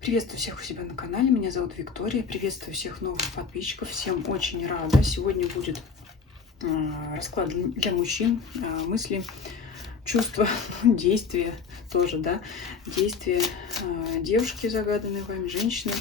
Приветствую всех у себя на канале, меня зовут Виктория, приветствую всех новых подписчиков, всем очень рада. Сегодня будет расклад для мужчин, мысли, чувства, действия тоже, да, действия девушки, загаданной вами, женщины.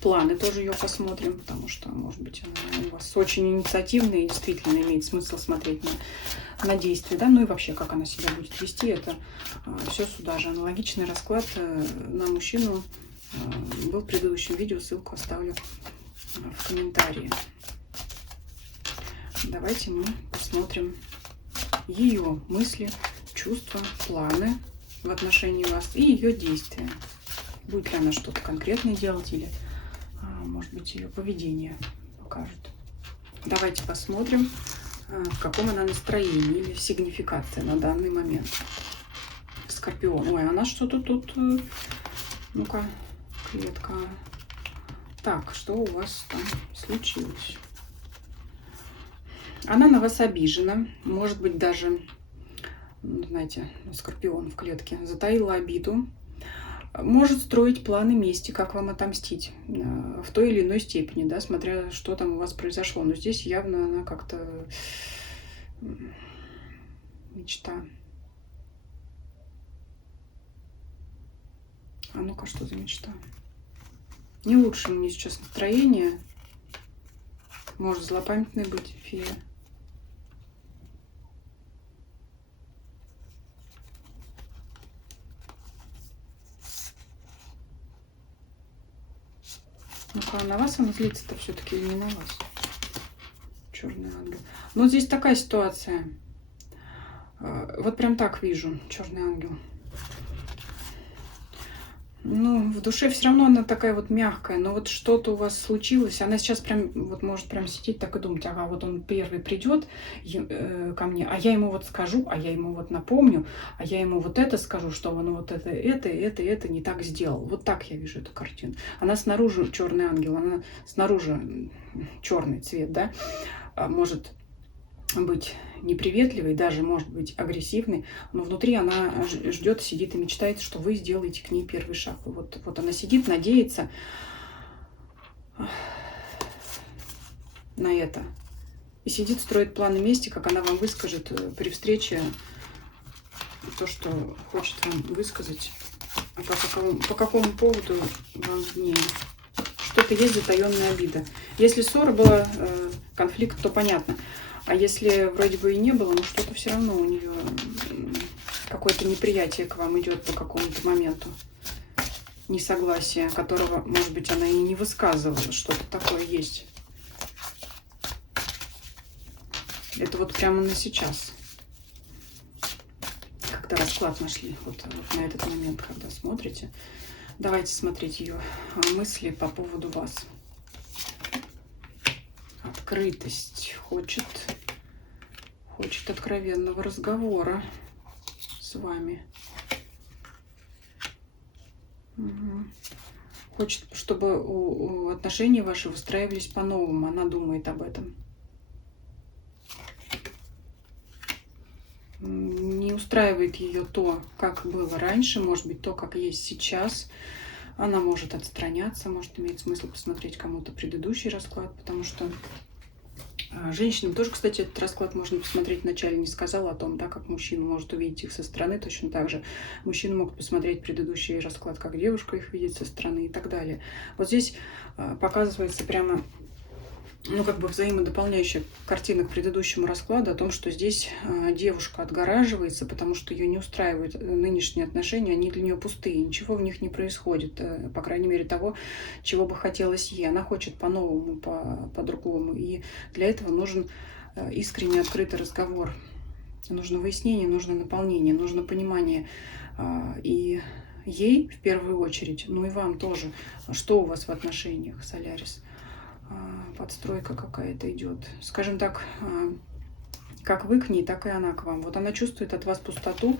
Планы тоже ее посмотрим, потому что, может быть, она у вас очень инициативная и действительно имеет смысл смотреть на действия, да, ну и вообще, как она себя будет вести, это все сюда же. Аналогичный расклад на мужчину был в предыдущем видео, ссылку оставлю в комментарии. Давайте мы посмотрим ее мысли, чувства, планы в отношении вас и ее действия. Будет ли она что-то конкретное делать или, может быть, ее поведение покажет. Давайте посмотрим, в каком она настроении или сигнификация на данный момент. Скорпион. Ой, она что-то тут... Ну-ка, клетка. Так, что у вас там случилось? Она на вас обижена. Может быть, даже, знаете, скорпион в клетке. Затаила обиду. Может строить планы мести, как вам отомстить в той или иной степени, да, смотря что там у вас произошло. Но здесь явно она как-то мечта. А ну-ка, что за мечта? Не лучше мне сейчас настроение. Может злопамятной быть фея. Ну-ка, на вас она злится-то все-таки или не на вас? Черный ангел. Но здесь такая ситуация. Вот прям так вижу, черный ангел. Ну, в душе все равно она такая вот мягкая, но вот что-то у вас случилось, она сейчас прям, вот может прям сидеть так и думать, ага, вот он первый придет ко мне, а я ему вот скажу, а я ему вот напомню, а я ему вот это скажу, что он вот это не так сделал. Вот так я вижу эту картину. Она снаружи черный ангел, она снаружи черный цвет, да, может быть неприветливой, даже может быть агрессивной, но внутри она ждет, сидит и мечтает, что вы сделаете к ней первый шаг. Вот она сидит, надеется на это. И сидит, строит планы мести, как она вам выскажет при встрече то, что хочет вам высказать. А по какому поводу вам виднее? Что-то есть затаенная обида. Если ссора была, конфликт, то понятно. А если вроде бы и не было, но что-то все равно у нее какое-то неприятие к вам идет по какому-то моменту. Несогласие, которого, может быть, она и не высказывала. Что-то такое есть. Это вот прямо на сейчас. Как-то расклад нашли вот на этот момент, когда смотрите. Давайте смотреть ее мысли по поводу вас. Открытость. Хочет откровенного разговора с вами. Угу. Хочет, чтобы отношения ваши выстраивались по-новому. Она думает об этом. Не устраивает ее то, как было раньше, может быть, то, как есть сейчас. Она может отстраняться, может иметь смысл посмотреть кому-то предыдущий расклад, потому что женщинам тоже, кстати, этот расклад можно посмотреть вначале. Не сказала о том, да, как мужчина может увидеть их со стороны. Точно так же мужчины могут посмотреть предыдущий расклад, как девушка их видит со стороны и так далее. Вот здесь показывается прямо, ну, как бы взаимодополняющая картина к предыдущему раскладу о том, что здесь девушка отгораживается, потому что ее не устраивают нынешние отношения, они для нее пустые, ничего в них не происходит, по крайней мере того, чего бы хотелось ей. Она хочет по-новому, по-другому, и для этого нужен искренний открытый разговор, нужно выяснение, нужно наполнение, нужно понимание и ей в первую очередь, ну и вам тоже, что у вас в отношениях, Солярис. Подстройка какая-то идет. Скажем так, как вы к ней, так и она к вам. Вот она чувствует от вас пустоту.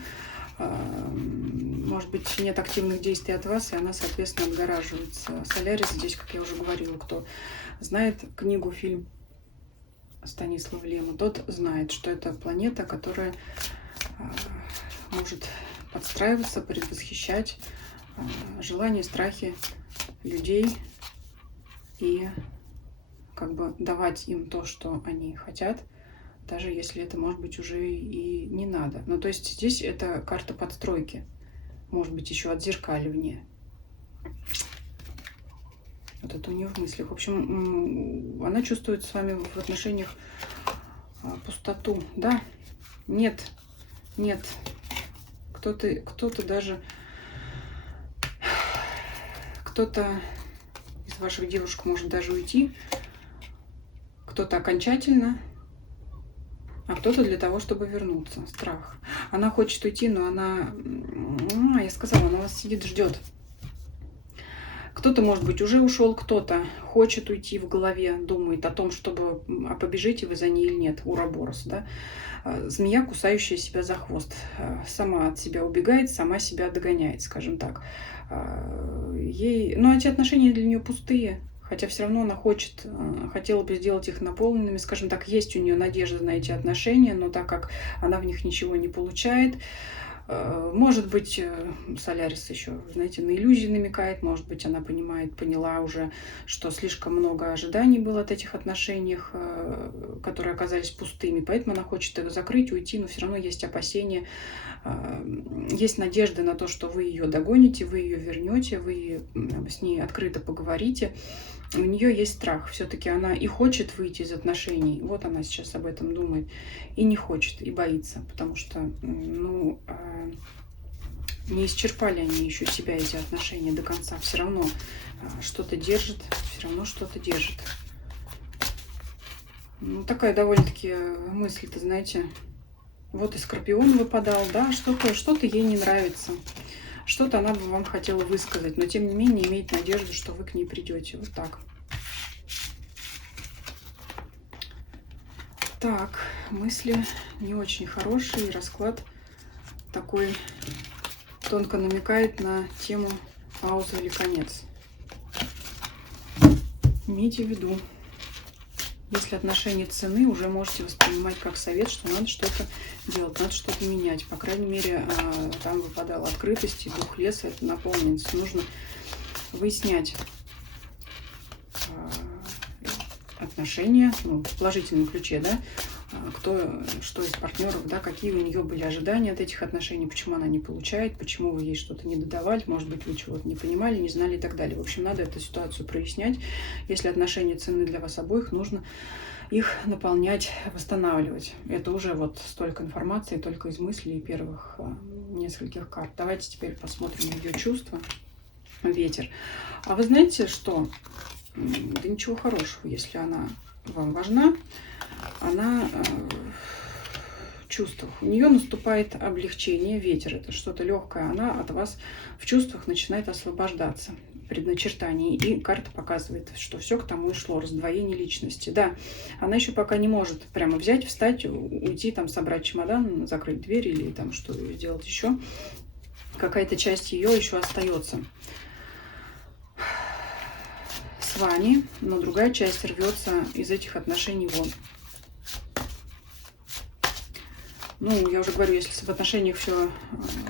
Может быть, нет активных действий от вас, и она, соответственно, отгораживается. Солярис здесь, как я уже говорила, кто знает книгу, фильм Станислава Лема, тот знает, что это планета, которая может подстраиваться, предвосхищать желания, страхи людей и как бы давать им то, что они хотят, даже если это, может быть, уже и не надо. Ну, то есть здесь это карта подстройки, может быть, еще отзеркаливание. Вот это у нее в мыслях. В общем, она чувствует с вами в отношениях пустоту. Да, нет, нет. Кто-то даже, кто-то из ваших девушек может даже уйти, кто-то окончательно, а кто-то для того, чтобы вернуться. Страх. Она хочет уйти, но она, я сказала, она вас сидит, ждет. Кто-то, может быть, уже ушел, кто-то хочет уйти в голове, думает о том, чтобы, а побежите вы за ней или нет, уроборос, да? Змея, кусающая себя за хвост, сама от себя убегает, сама себя догоняет, скажем так. Ну, эти отношения для нее пустые, хотя все равно она хотела бы сделать их наполненными, скажем так, есть у нее надежда на эти отношения, но так как она в них ничего не получает, может быть, Солярис еще, знаете, на иллюзии намекает, может быть, она поняла уже, что слишком много ожиданий было от этих отношений, которые оказались пустыми, поэтому она хочет их закрыть, уйти, но все равно есть опасения, есть надежда на то, что вы ее догоните, вы ее вернете, вы с ней открыто поговорите. У нее есть страх, все-таки она и хочет выйти из отношений, вот она сейчас об этом думает, и не хочет, и боится, потому что, ну, не исчерпали они еще себя, эти отношения, до конца, все равно что-то держит, все равно что-то держит. Ну, такая довольно-таки мысль-то, знаете, вот и Скорпион выпадал, да, что-то ей не нравится. Что-то она бы вам хотела высказать, но тем не менее имеет надежду, что вы к ней придете. Вот так. Так, мысли не очень хорошие. Расклад такой тонко намекает на тему пауза или конец. Имейте в виду, если отношения цены, уже можете воспринимать как совет, что надо что-то делать, надо что-то менять. По крайней мере, там выпадала открытость, и дух леса, это наполненность. Нужно выяснять отношения, ну, в положительном ключе, да, что из партнеров, да, какие у нее были ожидания от этих отношений, почему она не получает, почему вы ей что-то не додавали, может быть, вы чего-то не понимали, не знали и так далее. В общем, надо эту ситуацию прояснять. Если отношения ценны для вас обоих, нужно их наполнять, восстанавливать. Это уже вот столько информации, только из мыслей первых нескольких карт. Давайте теперь посмотрим ее чувства. Ветер. А вы знаете, что? Да ничего хорошего, если она вам важна, она в чувствах. У нее наступает облегчение, ветер, это что-то легкое, она от вас в чувствах начинает освобождаться, предначертание. И карта показывает, что все к тому и шло, раздвоение личности. Да, она еще пока не может прямо взять, встать, уйти, там, собрать чемодан, закрыть дверь или там что сделать еще. Какая-то часть ее еще остается с вами, но другая часть рвется из этих отношений вон. Ну, я уже говорю, если в отношениях все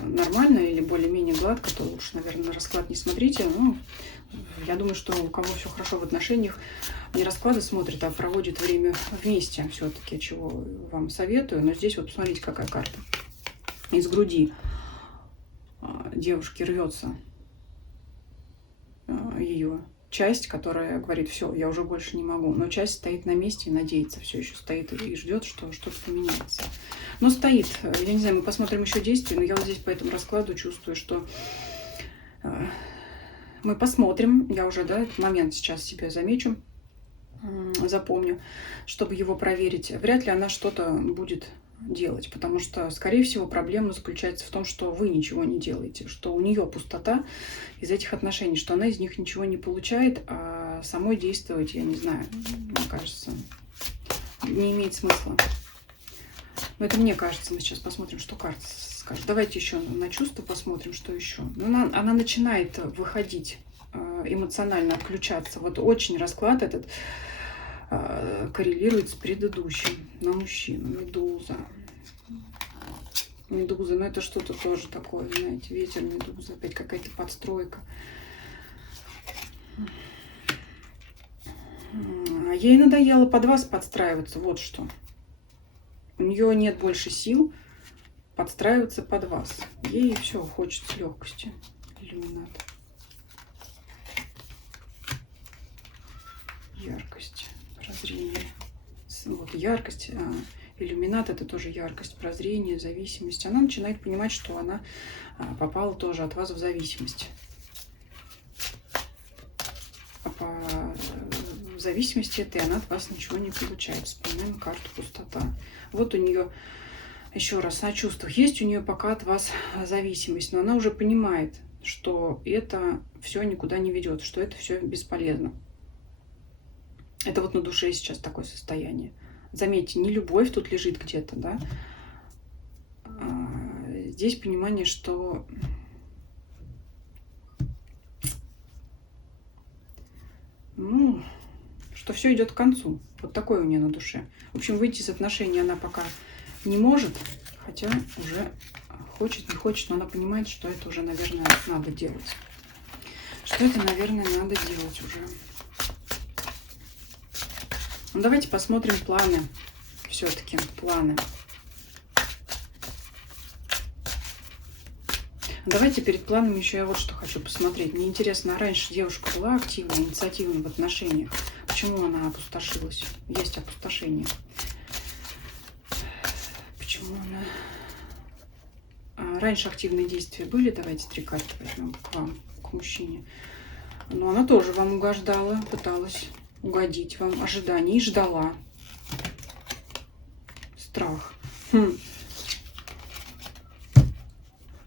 нормально или более-менее гладко, то лучше, наверное, на расклад не смотрите. Ну, я думаю, что у кого все хорошо в отношениях, не расклады смотрят, а проводят время вместе все-таки, чего вам советую. Но здесь вот посмотрите, какая карта. Из груди девушки рвется ее часть, которая говорит, все, я уже больше не могу. Но часть стоит на месте и надеется, все еще стоит и ждет, что что-то поменяется. Но стоит, я не знаю, мы посмотрим еще действия, но я вот здесь по этому раскладу чувствую, что мы посмотрим, я уже, да, этот момент сейчас себе замечу, запомню, чтобы его проверить. Вряд ли она что-то будет делать, потому что, скорее всего, проблема заключается в том, что вы ничего не делаете, что у нее пустота из этих отношений, что она из них ничего не получает, а самой действовать, я не знаю, мне кажется, не имеет смысла. Но это мне кажется. Мы сейчас посмотрим, что карта скажет. Давайте еще на чувства посмотрим, что еще. Она начинает выходить, эмоционально отключаться. Вот очень расклад этот коррелирует с предыдущим. На мужчину. Медуза. Медуза, но это что-то тоже такое, знаете, ветер, медуза, опять какая-то подстройка. Ей надоело под вас подстраиваться, вот что. У нее нет больше сил подстраиваться под вас. Ей все хочется легкости. Иллюминат. Яркость, прозрение. Вот яркость. Иллюминат — это тоже яркость, прозрение, зависимость. Она начинает понимать, что она попала тоже от вас в зависимость. В зависимости этой она от вас ничего не получает. Вспоминаем карту пустота. Вот у нее, еще раз, на чувствах, есть у нее пока от вас зависимость, но она уже понимает, что это все никуда не ведет, что это все бесполезно. Это вот на душе сейчас такое состояние. Заметьте, не любовь тут лежит где-то, да? Здесь понимание, что что все идет к концу. Вот такое у нее на душе. В общем, выйти из отношений она пока не может, хотя уже хочет, не хочет, но она понимает, что это уже, наверное, надо делать. Что это, наверное, надо делать уже. Ну, давайте посмотрим планы. Все-таки планы. Давайте перед планами еще я вот что хочу посмотреть. Мне интересно, а раньше девушка была активной, инициативной в отношениях? Почему она опустошилась? Есть опустошение. Почему она... Раньше активные действия были? Давайте 3 карты возьмем к вам, к мужчине. Но она тоже вам угождала, пыталась угодить вам, ожидания, и ждала. Страх.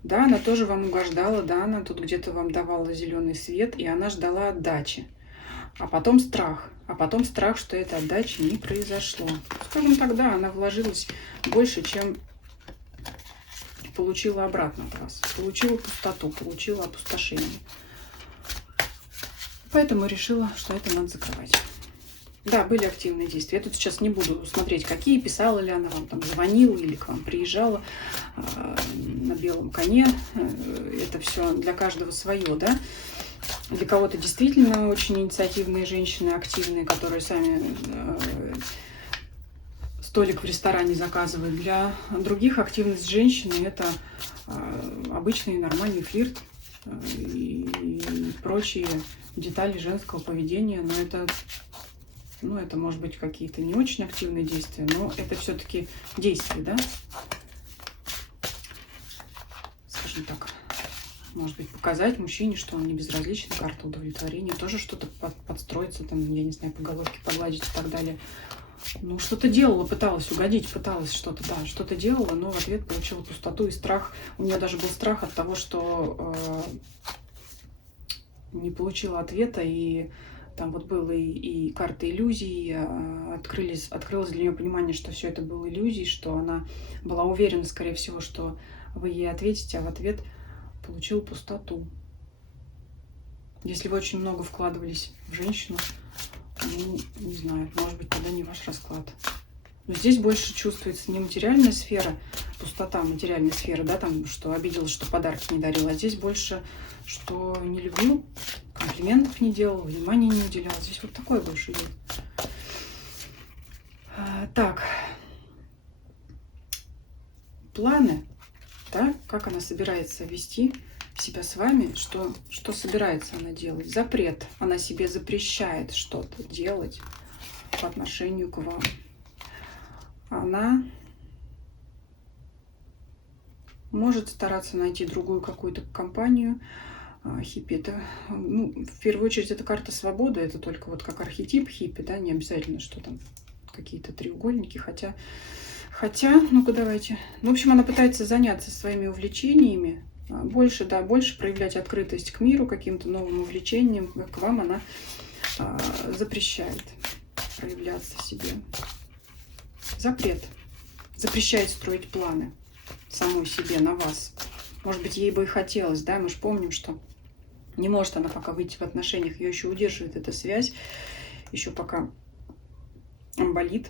Да, она тоже вам угождала, да, она тут где-то вам давала зеленый свет, и она ждала отдачи. А потом страх. А потом страх, что эта отдача не произошло. Скажем так, да, она вложилась больше, чем получила обратно от вас. Получила пустоту, получила опустошение. Поэтому решила, что это надо закрывать. Да, были активные действия. Я тут сейчас не буду смотреть, какие. Писала ли она вам, там, звонила или к вам приезжала на белом коне. Это все для каждого свое, да. Для кого-то действительно очень инициативные женщины, активные, которые сами столик в ресторане заказывают. Для других активность женщины — это обычный нормальный флирт и прочие детали женского поведения. Но это может быть какие-то не очень активные действия, но это все-таки действия, да? Скажем так. Может быть, показать мужчине, что он не безразличен, карта удовлетворения, тоже что-то подстроиться, там, я не знаю, по головке погладить и так далее. Ну, что-то делала, пыталась угодить, пыталась что-то, да, что-то делала, но в ответ получила пустоту и страх. У нее даже был страх от того, что не получила ответа, и там вот было и карта иллюзий, открылось для нее понимание, что все это было иллюзией, что она была уверена, скорее всего, что вы ей ответите, а в ответ получила пустоту. Если вы очень много вкладывались в женщину, ну, не знаю, может быть, тогда не ваш расклад. Но здесь больше чувствуется не материальная сфера, пустота материальной сферы, да, там, что обиделась, что подарки не дарила, а здесь больше, что не любил, комплиментов не делал, внимания не уделял. Здесь вот такое больше идет. Так. Планы, да, как она собирается вести себя с вами, что собирается она делать. Запрет. Она себе запрещает что-то делать по отношению к вам. Она может стараться найти другую какую-то компанию. Хиппи — это, ну, в первую очередь, это карта свободы, это только вот как архетип хиппи, да, не обязательно, что там какие-то треугольники, хотя, ну-ка давайте. Ну, в общем, она пытается заняться своими увлечениями, больше проявлять открытость к миру, каким-то новым увлечениям, к вам она запрещает проявляться себе. Запрет. Запрещает строить планы самой себе на вас. Может быть, ей бы и хотелось, да, мы же помним, что не может она пока выйти в отношениях, ее еще удерживает эта связь, еще пока болит,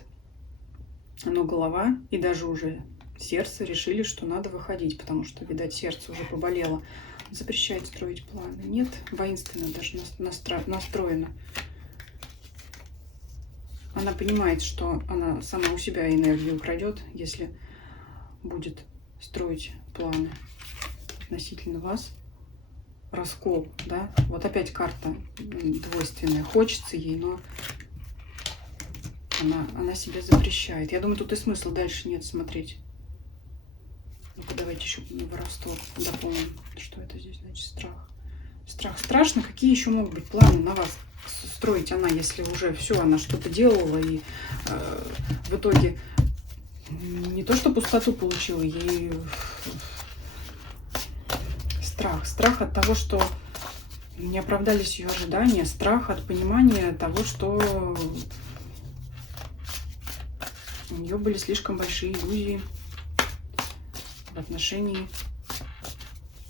но голова, и даже уже сердце решили, что надо выходить, потому что, видать, сердце уже поболело. Запрещает строить планы. Нет, воинственно даже настроена. Она понимает, что она сама у себя энергию украдет, если будет строить планы относительно вас. Раскол, да? Вот опять карта двойственная. Хочется ей, но она себя запрещает. Я думаю, тут и смысла дальше нет смотреть. Ну-ка, давайте еще воровство дополним. Что это здесь значит? Страх. Страх. Страшно. Какие еще могут быть планы на вас строить она, если уже все, она что-то делала и в итоге не то, что пустоту получила, ей страх. Страх от того, что не оправдались ее ожидания, страх от понимания того, что у нее были слишком большие иллюзии в отношении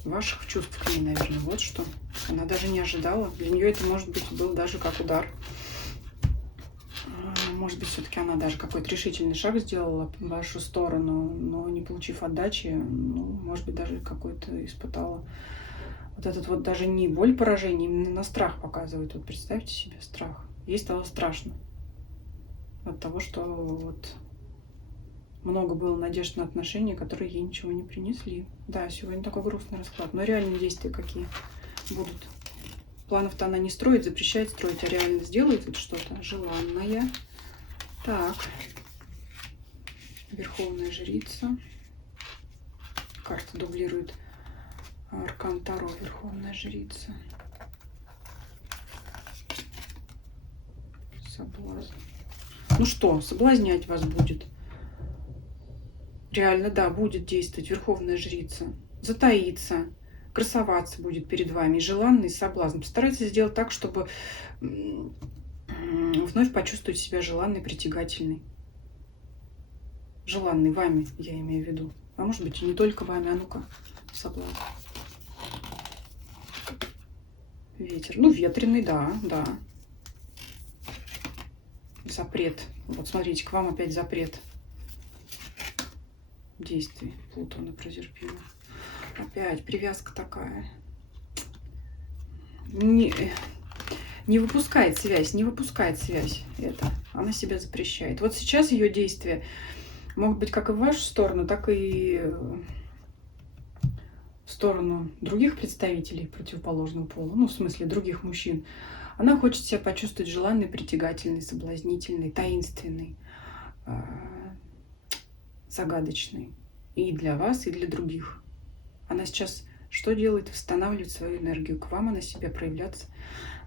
ваших чувств к ней, наверное. Вот что. Она даже не ожидала. Для нее это, может быть, был даже как удар. Может быть, все-таки она даже какой-то решительный шаг сделала в вашу сторону, но не получив отдачи, ну, может быть, даже какой-то испытала вот этот вот даже не боль поражения, именно на страх показывает. Вот представьте себе страх. Ей стало страшно от того, что вот много было надежд на отношения, которые ей ничего не принесли. Да, сегодня такой грустный расклад, но реальные действия какие будут. Планов-то она не строит, запрещает строить, а реально сделает вот что-то желанное. Так. Верховная жрица. Карта дублирует аркан Таро. Верховная жрица. Соблазн. Ну что, соблазнять вас будет. Реально, да, будет действовать Верховная жрица. Затаится. Красоваться будет перед вами. Желанный соблазн. Постарайтесь сделать так, чтобы вновь почувствовать себя желанной, притягательной. Желанной вами, я имею в виду. А может быть и не только вами. А ну-ка, соблазн. Ветер. Ну, ветреный, да, да. Запрет. Вот смотрите, к вам опять запрет действий Плутона Прозерпина. Опять привязка такая. Не выпускает связь, не выпускает связь это. Она себя запрещает. Вот сейчас ее действия могут быть как и в вашу сторону, так и в сторону других представителей противоположного пола. Ну, в смысле, других мужчин. Она хочет себя почувствовать желанной, притягательной, соблазнительной, таинственной, загадочной. И для вас, и для других. Она сейчас что делает? Восстанавливает свою энергию. К вам она себя проявляться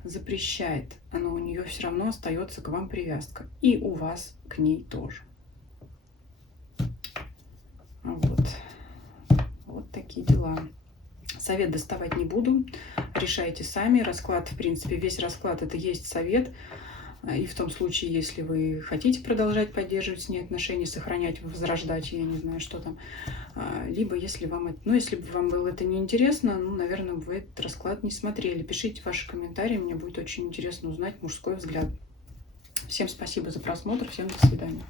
запрещает. Но у нее все равно остается к вам привязка. И у вас к ней тоже. Вот. Вот такие дела. Совет доставать не буду. Решайте сами. Расклад, в принципе, весь расклад это есть совет. И в том случае, если вы хотите продолжать поддерживать с ней отношения, сохранять, возрождать, я не знаю, что там. Либо, если вам это, ну, если бы вам было это неинтересно, ну, наверное, вы этот расклад не смотрели. Пишите ваши комментарии, мне будет очень интересно узнать мужской взгляд. Всем спасибо за просмотр, всем до свидания.